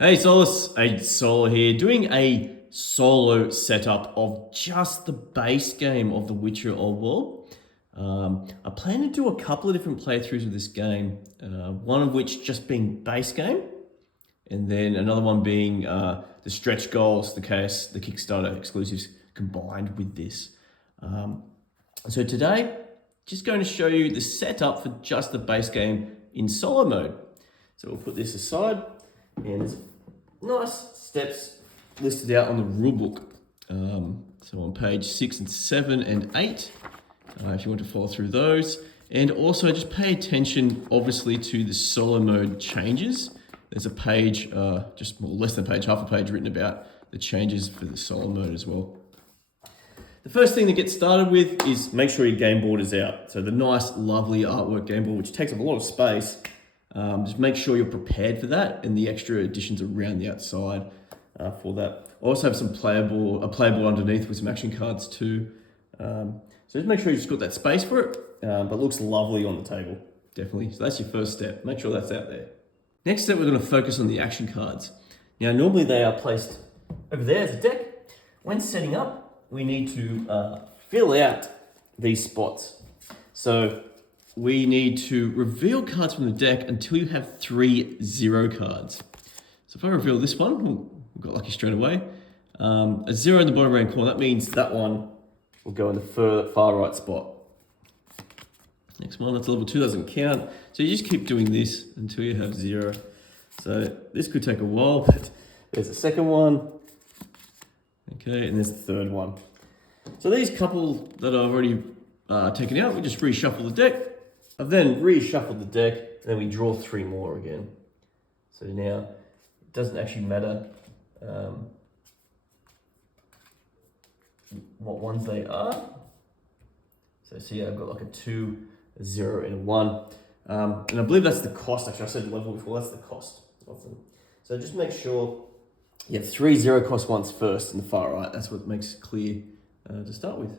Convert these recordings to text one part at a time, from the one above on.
Hey Solace, Solo here, doing a solo setup of just the base game of The Witcher Old World. I plan to do a couple of different playthroughs of this game, one of which just being base game, and then another one being the stretch goals, the Kickstarter exclusives combined with this. So today, just going to show you the setup for just the base game in solo mode. So we'll put this aside, and there's nice steps listed out on the rulebook. So on page 6 and 7 and 8, if you want to follow through those. And also just pay attention, obviously, to the solo mode changes. There's a page, just more less than a page, half a page written about the changes for the solo mode as well. The first thing to get started with is make sure your game board is out. So the nice, lovely artwork game board, which takes up a lot of space, just make sure you're prepared for that and the extra additions around the outside for that. I also have some a playable underneath with some action cards too. So just make sure you've just got that space for it, but it looks lovely on the table, definitely. So that's your first step, make sure that's out there. Next step, we're gonna focus on the action cards. Now, normally they are placed over there as a deck. When setting up, we need to fill out these spots. So we need to reveal cards from the deck until you have 3 0 cards. So if I reveal this one, we got lucky straight away. A 0 in the bottom right corner, that means that one will go in the far right spot. Next one, that's level 2, doesn't count. So you just keep doing this until you have 0. So this could take a while, but there's a second one. Okay, and there's the third one. So these couple that I've already taken out, we just reshuffle the deck. I've then reshuffled the deck, and then we draw 3 more again. So now, it doesn't actually matter what ones they are. So see, I've got like a 2, a 0, and a 1. And I believe that's the cost, actually. I said the level before, that's the cost of them. So just make sure you have 3 0 cost ones first in the far right. That's what makes it clear to start with.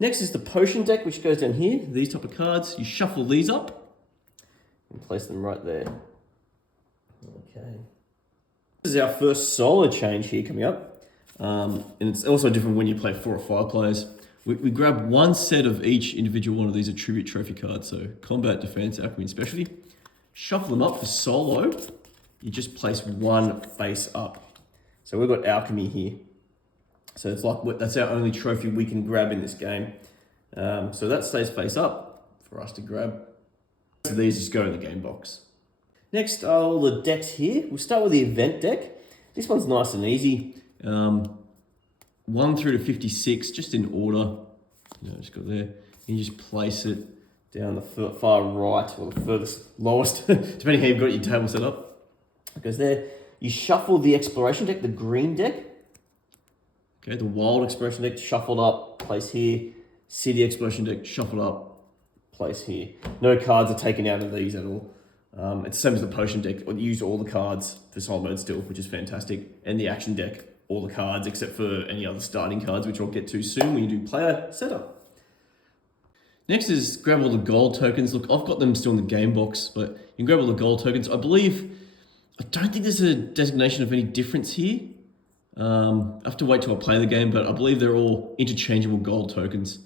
Next is the potion deck, which goes down here. These type of cards, you shuffle these up and place them right there. Okay. This is our first solo change here coming up. And it's also different when you play 4 or 5 players. We grab one set of each individual one of these attribute trophy cards. So combat, defense, alchemy, and specialty. Shuffle them up for solo. You just place one face up. So we've got alchemy here. So it's like, that's our only trophy we can grab in this game. So that stays face up for us to grab. So these just go in the game box. Next are all the decks here. We'll start with the event deck. This one's nice and easy. 1 through to 56, just in order. Just go there. You just place it down the far right, or the furthest lowest, depending how you've got your table set up. It goes there. You shuffle the exploration deck, the green deck. Okay, the wild exploration deck shuffled up, place here. City exploration deck shuffled up, place here. No cards are taken out of these at all. It's the same as the potion deck. You use all the cards for solo mode still, which is fantastic. And the action deck, all the cards except for any other starting cards, which I'll get to soon when you do player setup. Next is grab all the gold tokens. Look, I've got them still in the game box, but you can grab all the gold tokens. I don't think there's a designation of any difference here. I have to wait till I play the game, but I believe they're all interchangeable gold tokens.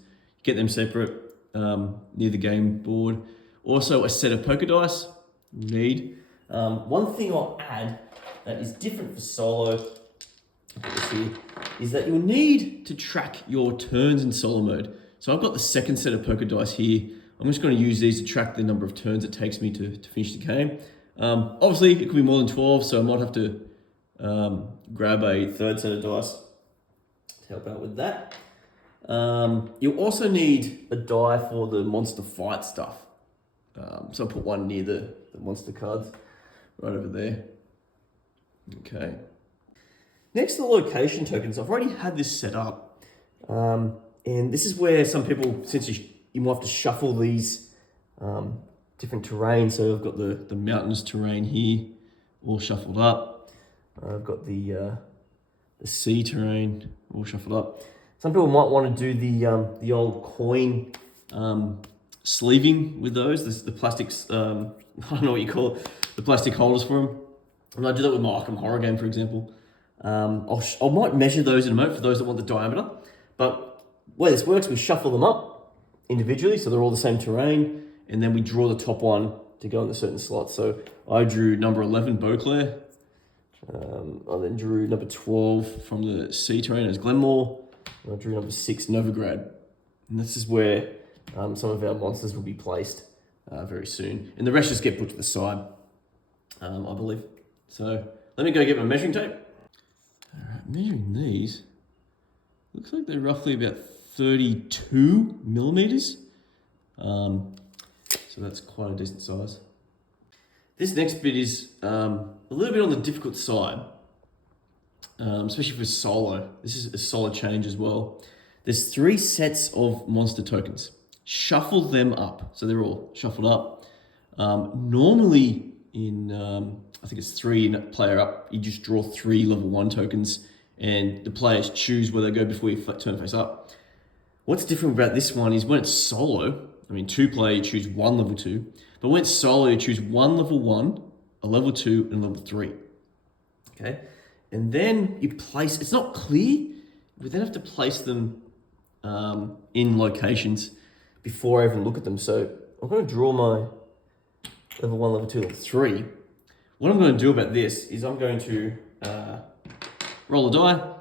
Get them separate near the game board. Also, a set of poker dice you need. One thing I'll add that is different for solo here, is that you'll need to track your turns in solo mode. So I've got the second set of poker dice here. I'm just going to use these to track the number of turns it takes me to finish the game. Obviously, it could be more than 12, so I might have to grab a third set of dice to help out with that. You'll also need a die for the monster fight stuff. So I'll put one near the monster cards, right over there. Okay. Next, the location tokens. I've already had this set up. And this is where some people, since you might have to shuffle these different terrain. So I've got the mountainous terrain here, all shuffled up. I've got the sea terrain, all shuffled up. Some people might want to do the old coin sleeving with those. The plastics, I don't know what you call it, the plastic holders for them. And I do that with my Arkham Horror game, for example. I might measure those in a moment for those that want the diameter. But the way this works, we shuffle them up individually, so they're all the same terrain, and then we draw the top one to go in the certain slots. So I drew number 11, Beauclair. I then drew number 12 from the C terrain as Glenmore. And I drew number 6, Novigrad. And this is where some of our monsters will be placed very soon. And the rest just get put to the side, I believe. So let me go get my measuring tape. All right, measuring these. Looks like they're roughly about 32 millimeters. So that's quite a decent size. This next bit is a little bit on the difficult side, especially for solo. This is a solo challenge as well. There's 3 sets of monster tokens. Shuffle them up. So they're all shuffled up. Normally in, I think it's 3 player up, you just draw 3 level 1 tokens and the players choose where they go before you turn face up. What's different about this one is when it's solo, 2 player, you choose 1 level 2. But when it's solo, you choose 1 level 1, a level 2, and a level 3. Okay? And then you place, it's not clear, we then have to place them in locations before I even look at them. So I'm going to draw my level 1, level 2, level 3. What I'm going to do about this is I'm going to roll a die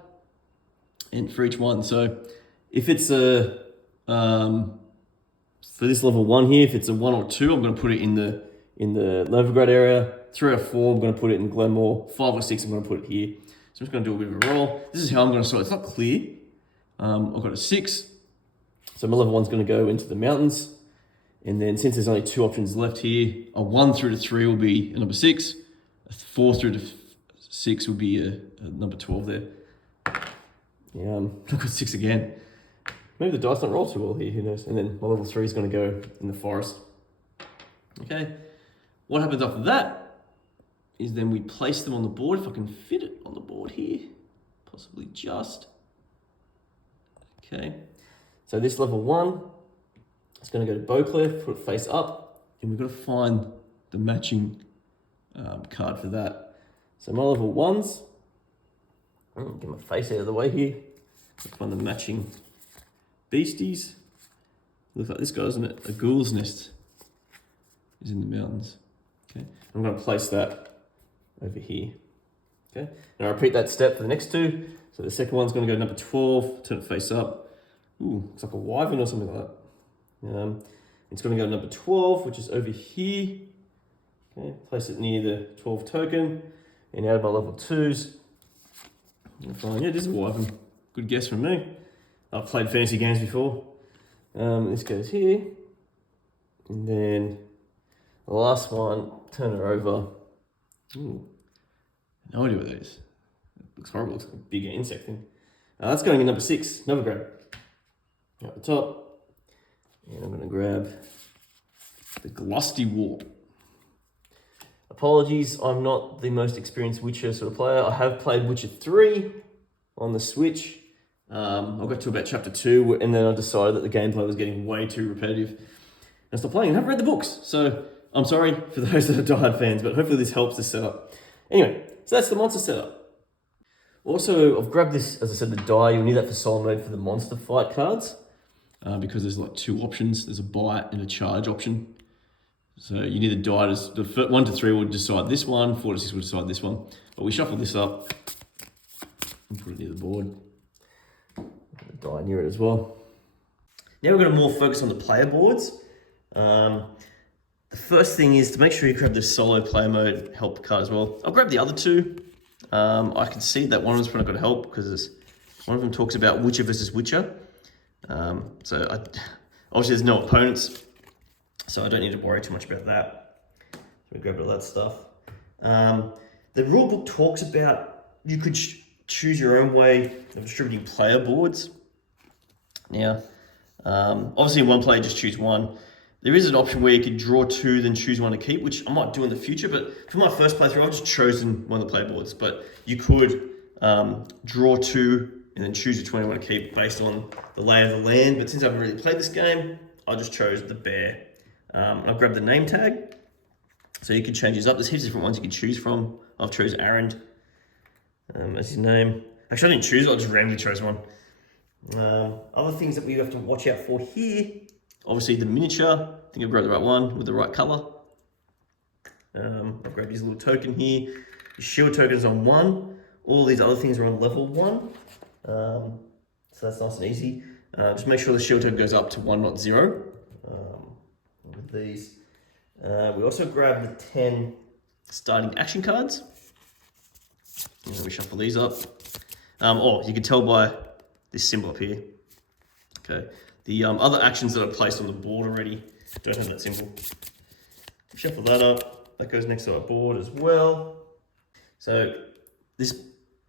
and for each one. So if it's a, for this level 1 here, if it's a 1 or 2, I'm going to put it in the Novigrad area. 3 or 4, I'm going to put it in Glenmore. 5 or 6, I'm going to put it here. So I'm just going to do a bit of a roll. This is how I'm going to sort. It's not clear. I've got a 6. So my level 1's going to go into the mountains. And then since there's only 2 options left here, a 1 through to 3 will be a number 6. A 4 through to 6 would be a number 12 there. Yeah, I've got 6 again. Maybe the dice don't roll too well here, who knows? And then my level 3 is going to go in the forest. Okay, what happens after that is then we place them on the board. If I can fit it on the board here, possibly just. Okay, so this level 1 is going to go to Beauclair, put it face up, and we've got to find the matching card for that. So my level 1s, get my face out of the way here, find the matching beasties. Looks like this guy, doesn't it? A ghoul's nest is in the mountains. Okay, I'm going to place that over here. Okay, and I repeat that step for the next 2. So the second one's going to go number 12, turn it face up. Ooh, it's like a wyvern or something like that. It's going to go number 12, which is over here. Okay, place it near the 12 token, and out of my level 2s, I'm find, yeah, this is a wyvern. Good guess from me. I've played fantasy games before. This goes here. And then the last one, turn it over. Ooh, no idea what that is. It looks horrible, it looks like a big insect thing. That's going in number 6, Novigrad. At the top. And I'm going to grab the Glusty Warp. Apologies, I'm not the most experienced Witcher sort of player. I have played Witcher 3 on the Switch. I got to about chapter 2 and then I decided that the gameplay was getting way too repetitive. I stopped playing and haven't read the books. So I'm sorry for those that are diehard fans, but hopefully this helps the setup. Anyway, so that's the monster setup. Also, I've grabbed this, as I said, the die. You'll need that for solo mode for the monster fight cards. Because there's like 2 options. There's a bite and a charge option. So you need the die, the 1 to 3 will decide this one, 4 to 6 will decide this one. But we shuffle this up and put it near the board. The die near it as well. Now we're going to more focus on the player boards. The first thing is to make sure you grab the solo player mode help card as well. I'll grab the other 2. I can see that one of them's probably going to help because one of them talks about Witcher versus Witcher. Obviously there's no opponents, so I don't need to worry too much about that. So we grab all that stuff. The rulebook talks about you could choose your own way of distributing player boards. Now, obviously in one player, just choose 1. There is an option where you could draw 2, then choose 1 to keep, which I might do in the future, but for my first playthrough, I've just chosen one of the player boards. But you could draw 2 and then choose which one you want to keep based on the lay of the land. But since I haven't really played this game, I just chose the bear. I've grabbed the name tag, so you can change these up. There's heaps of different ones you can choose from. I've chose Aaron as his name. Actually, I didn't choose it, I just randomly chose one. Other things that we have to watch out for here, obviously the miniature. I think I've grabbed the right one with the right color. I've grabbed his little token here. His shield token is on 1. All these other things are on level 1. So that's nice and easy. Just make sure the shield token goes up to 1, not 0. With these. We also grabbed the 10 starting action cards. And we shuffle these up. You can tell by this symbol up here. Okay. The other actions that are placed on the board already don't have that symbol. Shuffle that up. That goes next to our board as well. So this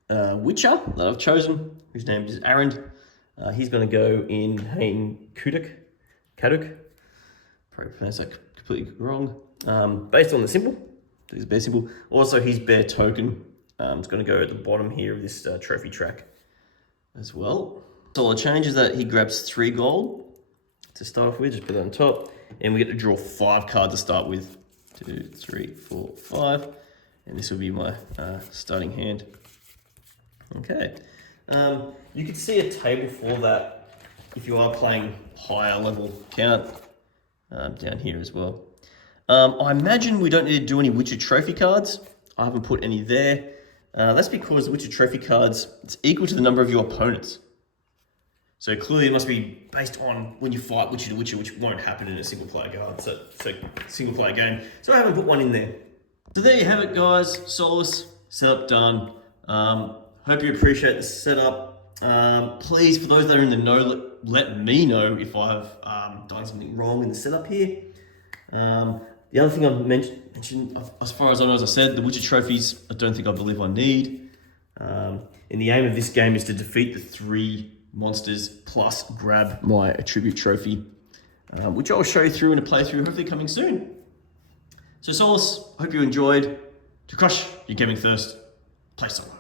Witcher that I've chosen, whose name is Aaron, he's going to go in Hain Kaduk. Probably pronounced that completely wrong. Based on the symbol, his bear symbol. Also, his bear token is going to go at the bottom here of this trophy track as well. So all the changes that he grabs 3 gold to start off with, just put that on top, and we get to draw 5 cards to start with. 2, 3, 4, 5, and this will be my starting hand. Okay, you can see a table for that if you are playing higher level count down here as well. I imagine we don't need to do any Witcher trophy cards. I haven't put any there. That's because the Witcher trophy cards, it's equal to the number of your opponents. So clearly it must be based on when you fight Witcher to Witcher, which won't happen in a single player card, so single player game. So I haven't put one in there. So there you have it, guys. Soloists, setup done. Hope you appreciate the setup. Please, for those that are in the know, let me know if I've done something wrong in the setup here. The other thing I've mentioned, as far as I know, as I said, the Witcher trophies, I believe I need. And the aim of this game is to defeat the 3 monsters plus grab my attribute trophy, which I'll show you through in a playthrough, hopefully coming soon. So Solace, hope you enjoyed. To crush your gaming thirst, play solo.